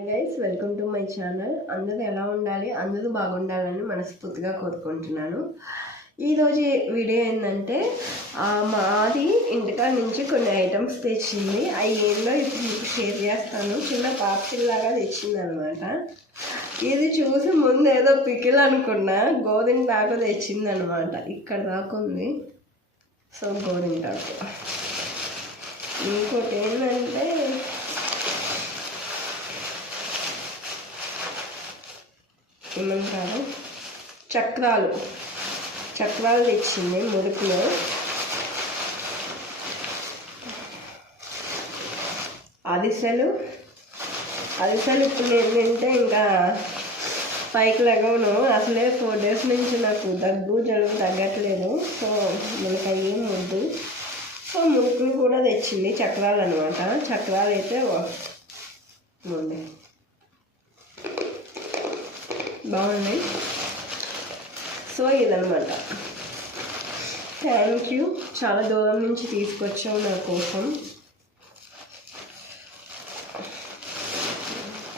Hi guys, welcome to my channel. అందరూ ఎలా ఉండాలి, అందరూ బాగుండాలని మనస్ఫూర్తిగా కోరుకుంటున్నాను. ఈరోజు వీడియో ఏంటంటే మాది ఇంటికాడ నుంచి కొన్ని ఐటమ్స్ తెచ్చింది. అవి ఏందో ఇప్పుడు మీకు షేర్ చేస్తాను. చిన్న పార్సిల్ లాగా తెచ్చిందనమాట. ఇది చూసి ముందు ఏదో పికిల్ అనుకున్నా, గోరింటాకు తెచ్చిందనమాట. ఇక్కడ దాకా ఉంది. సో గోరింటాకు. ఇంకోటి ఏంటంటే ఏమంటారు, చక్రాలు తెచ్చింది. మురుకులో అరిసెలు ఇప్పుడు నేను తింటే ఇంకా పైకి లెగవను. అసలే 4 days నుంచి నాకు దగ్గు జలుబు తగ్గట్లేదు. సో మనకి అయ్యేం వద్దు. సో మురుకులు కూడా తెచ్చింది, చక్రాలు అనమాట. చక్రాలు అయితే బాగున్నాయి. సో ఇదనమాట. థ్యాంక్ యూ, చాలా దూరం నుంచి తీసుకొచ్చావు నా కోసం.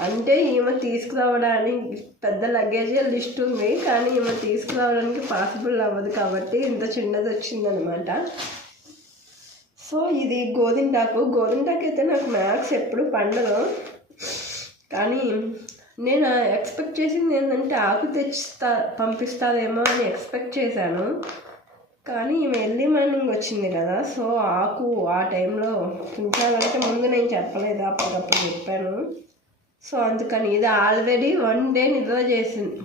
అంటే ఈమె తీసుకురావడానికి పెద్ద లగేజ్ లిస్ట్ ఉంది, కానీ ఈమె తీసుకురావడానికి పాసిబుల్ అవ్వదు కాబట్టి ఇంత చిన్నది వచ్చిందనమాట. సో ఇది గోరింటాకు అయితే నాకు మ్యాథ్స్ ఎప్పుడు పండదు. కానీ నేను ఎక్స్పెక్ట్ చేసింది ఏంటంటే ఆకు పంపిస్తాదేమో అని ఎక్స్పెక్ట్ చేశాను. కానీ ఈమె ఎర్లీ మార్నింగ్ వచ్చింది కదా. సో ఆకు ఆ టైంలో ఉంచాలంటే ముందు నేను చెప్పలేదు, అప్పటికప్పుడు చెప్పాను. సో అందుకని ఇది ఆల్రెడీ 1 day నిద్ర చేసింది.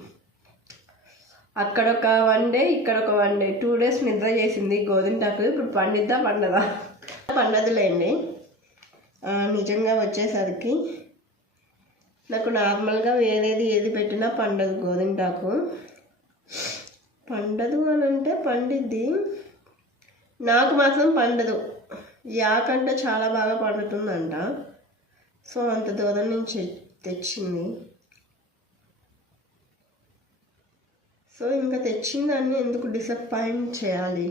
అక్కడొక 1 day, ఇక్కడొక 1 day, 2 days నిద్ర చేసింది గోరింటాకు. ఇప్పుడు పండదా పండదులేండి. నిజంగా వచ్చేసరికి నాకు నార్మల్గా ఏది పెట్టినా పండదు. గోరింటాకు పండదు అని అంటే పండిద్ది, నాకు మాత్రం పండదు. ఈ ఆకంటే చాలా బాగా పండుతుందంట. సో అంత దూరం నుంచి తెచ్చింది. సో ఇంకా తెచ్చిందాన్ని ఎందుకు డిసప్పాయింట్ చేయాలి.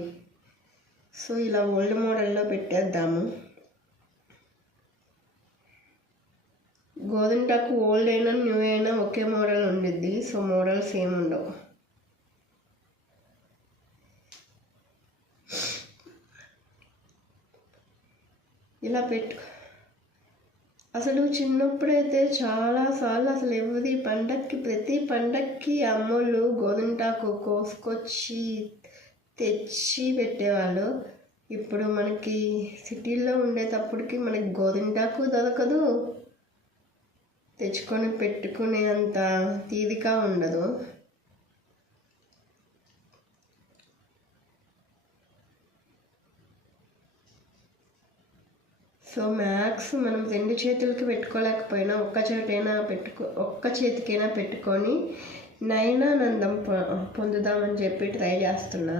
సో ఇలా ఓల్డ్ మోడల్లో పెట్టేద్దాము. గోరింటాకు ఓల్డ్ అయినా న్యూ అయినా ఒకే మోడల్ ఉండిద్ది. సో మోడల్స్ ఏమి ఉండవు. ఇలా అసలు చిన్నప్పుడైతే చాలాసార్లు అసలు ప్రతి పండక్కి అమ్మోళ్ళు గోరింటాకు కోసుకొచ్చి తెచ్చి పెట్టేవాళ్ళు. ఇప్పుడు మనకి సిటీల్లో ఉండేటప్పటికి మనకి గోరింటాకు దొరకదు, తెచ్చుకొని పెట్టుకునే అంత తీరిక ఉండదు. సో మ్యాక్స్ మనం 2 చేతులకి పెట్టుకోలేకపోయినా ఒక్క చేతికైనా పెట్టుకొని నయనానందం పొందుదామని చెప్పి ట్రై చేస్తున్నా.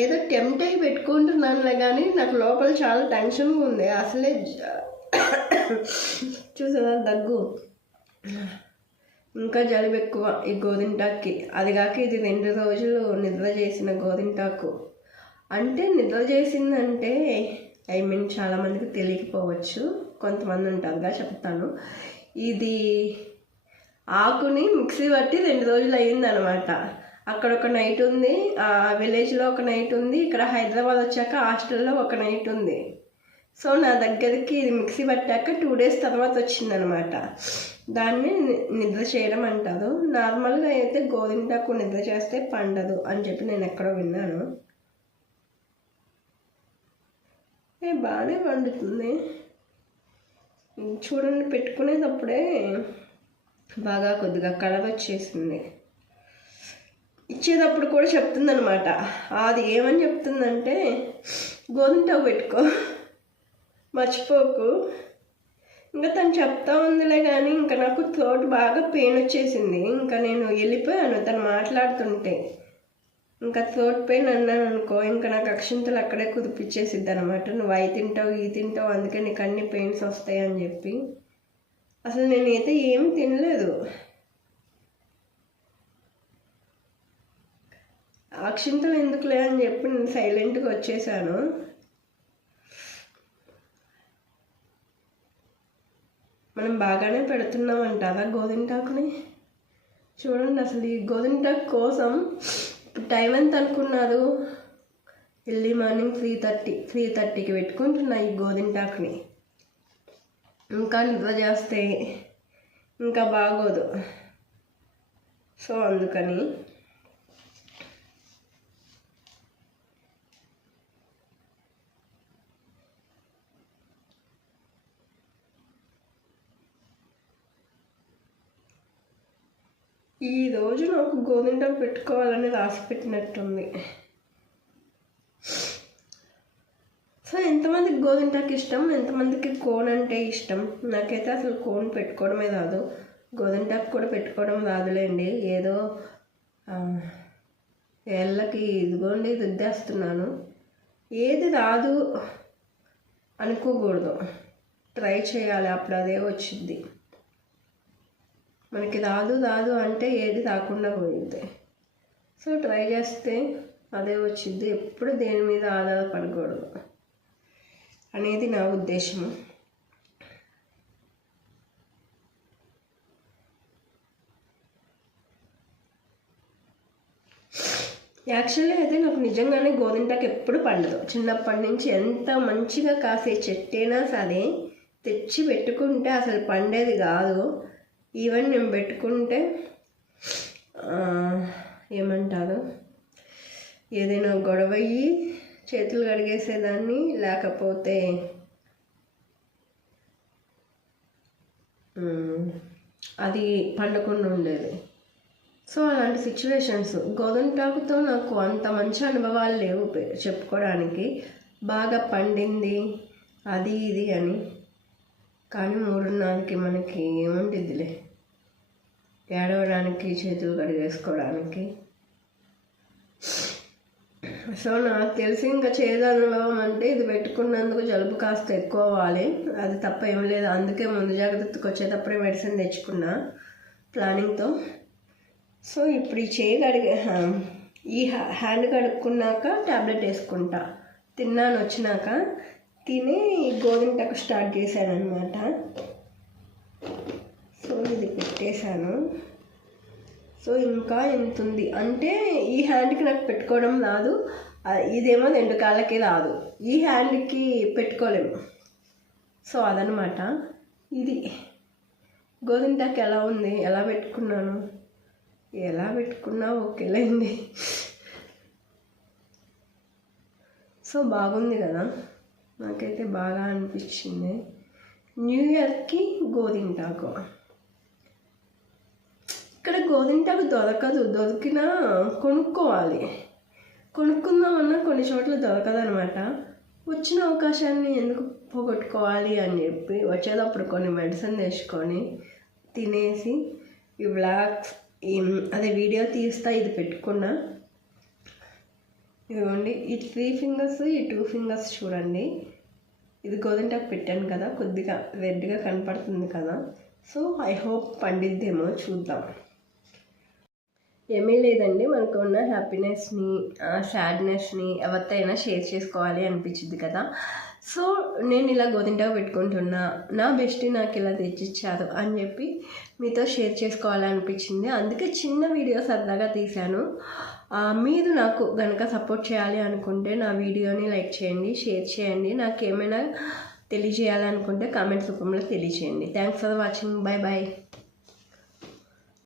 ఏదో టెంప్ట్ అయి పెట్టుకుంటున్నానులే, కానీ నాకు లోపల చాలా టెన్షన్గా ఉంది. అసలే చూసారా దగ్గు, ఇంకా జలుబు ఎక్కువ ఈ గోరింటాక్కి. అది కాక ఇది 2 రోజులు నిద్ర చేసిన గోరింటాకు. అంటే నిద్ర చేసిందంటే చాలామందికి తెలియకపోవచ్చు, కొంతమంది ఉంటారుగా, చెప్తాను. ఇది ఆకుని మిక్సీ పట్టి 2 రోజులు అయ్యిందనమాట. అక్కడ ఒక నైట్ ఉంది, విలేజ్లో ఒక నైట్ ఉంది, ఇక్కడ హైదరాబాద్ వచ్చాక హాస్టల్లో ఒక నైట్ ఉంది. సో నా దగ్గరికి ఇది మిక్సీ పట్టాక 2 days తర్వాత వచ్చిందనమాట. దాన్ని నిద్ర చేయడం అంటారు. నార్మల్గా అయితే గోరింటాకు నిద్ర చేస్తే పండదు అని చెప్పి నేను ఎక్కడో విన్నాను. బాగానే పండుతుంది చూడండి. పెట్టుకునేటప్పుడే బాగా కొద్దిగా కలర్ వచ్చేసింది. ఇచ్చేటప్పుడు కూడా చెప్తుందనమాట. అది ఏమని చెప్తుందంటే, గోరింటాకు పెట్టుకో, మర్చిపోకు. ఇంకా తను చెప్తా ఉందిలే, కానీ ఇంకా నాకు థ్రోట్ బాగా పెయిన్ వచ్చేసింది. ఇంకా నేను వెళ్ళిపోయాను తను మాట్లాడుతుంటే. ఇంకా థ్రోట్ పెయిన్ అన్నాను అనుకో, ఇంకా నాకు అక్షింతలు అక్కడే కుదిపించేసిద్ది అనమాట. నువ్వు అవి తింటావు, ఈ తింటావు, అందుకే నీకు అన్ని పెయిన్స్ వస్తాయి అని చెప్పి. అసలు నేనైతే ఏం తినలేదు. అక్షింతలు ఎందుకులే అని చెప్పి నేను సైలెంట్గా వచ్చేసాను. మనం బాగానే పెడుతున్నాం అంటారా గోరింటాకుని? చూడండి అసలు ఈ గోరింటాకు కోసం టైం ఎంత అనుకున్నారు? ఎర్లీ మార్నింగ్ 3:30కి పెట్టుకుంటున్నా ఈ గోరింటాకుని. ఇంకా నిద్ర చేస్తే ఇంకా బాగోదు. సో అందుకని ఈరోజు నాకు గోరింటాకు పెట్టుకోవాలని రాసి పెట్టినట్టుంది. సో ఎంతమందికి గోరింటాకు ఇష్టం, ఎంతమందికి కోన్ అంటే ఇష్టం? నాకైతే అసలు కోన్ పెట్టుకోవడమే రాదు, గోరింటాకు కూడా పెట్టుకోవడం రాదులేండి. ఏదో ఏళ్ళకి ఇదిగోండి రుద్దేస్తున్నాను. ఏది రాదు అనుకోకూడదు, ట్రై చేయాలి, అప్పుడు అదే వచ్చింది. మనకి రాదు అంటే ఏది రాకుండా పోయింది. సో ట్రై చేస్తే అదే వచ్చింది. ఎప్పుడు దేని మీద ఆధారపడకూడదు అనేది నా ఉద్దేశము. యాక్చువల్లీ అయితే నాకు నిజంగానే గోరింటాకు ఎప్పుడు పండదు. చిన్నప్పటి నుంచి ఎంత మంచిగా కాసే చెట్టైనా సరే తెచ్చి పెట్టుకుంటే అసలు పండేది కాదు. ఈవెన్ నేను పెట్టుకుంటే ఏమంటారు, ఏదైనా గొడవయ్యి చేతులు కడిగేసేదాన్ని, లేకపోతే అది పండకుండా ఉండేది. సో అలాంటి సిచ్యువేషన్స్. గోరింటాకుతో నాకు అంత మంచి అనుభవాలు లేవు చెప్పుకోవడానికి, బాగా పండింది అది ఇది అని. కానీ 3:30కి మనకి ఏముంటుందిలే, ఏడవడానికి, చేతులు కడిగేసుకోవడానికి. సో నాకు తెలిసి ఇంకా చేదు అనుభవం అంటే ఇది పెట్టుకున్నందుకు జలుబు కాస్త ఎక్కువ అవ్వాలి, అది తప్ప ఏం లేదు. అందుకే ముందు జాగ్రత్తకు వచ్చేటప్పుడే మెడిసిన్ తెచ్చుకున్నా ప్లానింగ్తో. సో ఇప్పుడు ఈ చేయి ఈ హ్యాండ్ కడుక్కున్నాక ట్యాబ్లెట్ వేసుకుంటా. తిన్నాను వచ్చినాక, తిని గోరింటాకు స్టార్ట్ చేశాను అనమాట. సో ఇది పెట్టేశాను. సో ఇంకా ఎంత ఉంది అంటే ఈ హ్యాండ్కి నాకు పెట్టుకోవడం రాదు, ఇదేమో 2 కాళ్ళకి రాదు, ఈ హ్యాండ్కి పెట్టుకోలేము. సో అదనమాట. ఇది గోరింటాకు ఎలా ఉంది, ఎలా పెట్టుకున్నాను, ఎలా పెట్టుకున్నా ఓకేలేండి. సో బాగుంది కదా, నాకైతే బాగా అనిపించింది. న్యూ ఇయర్కి గోరింటాకు. ఇక్కడ గోరింటాకు దొరకదు, దొరికినా కొనుక్కోవాలి. కొనుక్కుందామన్నా కొన్ని చోట్ల దొరకదనమాట. వచ్చిన అవకాశాన్ని ఎందుకు పోగొట్టుకోవాలి అని చెప్పి వచ్చేటప్పుడు కొన్ని మెడిసిన్ తెచ్చుకొని తినేసి ఈ బ్లాక్స్ అదే వీడియో తీస్తా ఇది పెట్టుకున్నా. ఇదిగోండి ఈ 3 ఫింగర్స్, ఈ 2 ఫింగర్స్ చూడండి. ఇది గోరింటాకు పెట్టాను కదా, కొద్దిగా రెడ్గా కనపడుతుంది కదా. సో ఐ హోప్ పండిద్దేమో, చూద్దాం. ఏమీ లేదండి, మనకు ఉన్న హ్యాపీనెస్ని, సాడ్నెస్ని ఎవరితో అయినా షేర్ చేసుకోవాలి అనిపించింది కదా. సో నేను ఇలా గోరింటాకు పెట్టుకుంటున్నా, నా బెస్ట్ నాకు ఇలా తెచ్చిచ్చారు అని చెప్పి మీతో షేర్ చేసుకోవాలనిపించింది. అందుకే చిన్న వీడియో సరదాగా తీశాను. మీరు నాకు కనుక సపోర్ట్ చేయాలి అనుకుంటే నా వీడియోని లైక్ చేయండి, షేర్ చేయండి. నాకు ఏమైనా తెలియజేయాలనుకుంటే కామెంట్స్ రూపంలో తెలియజేయండి. Thanks for watching. Bye bye.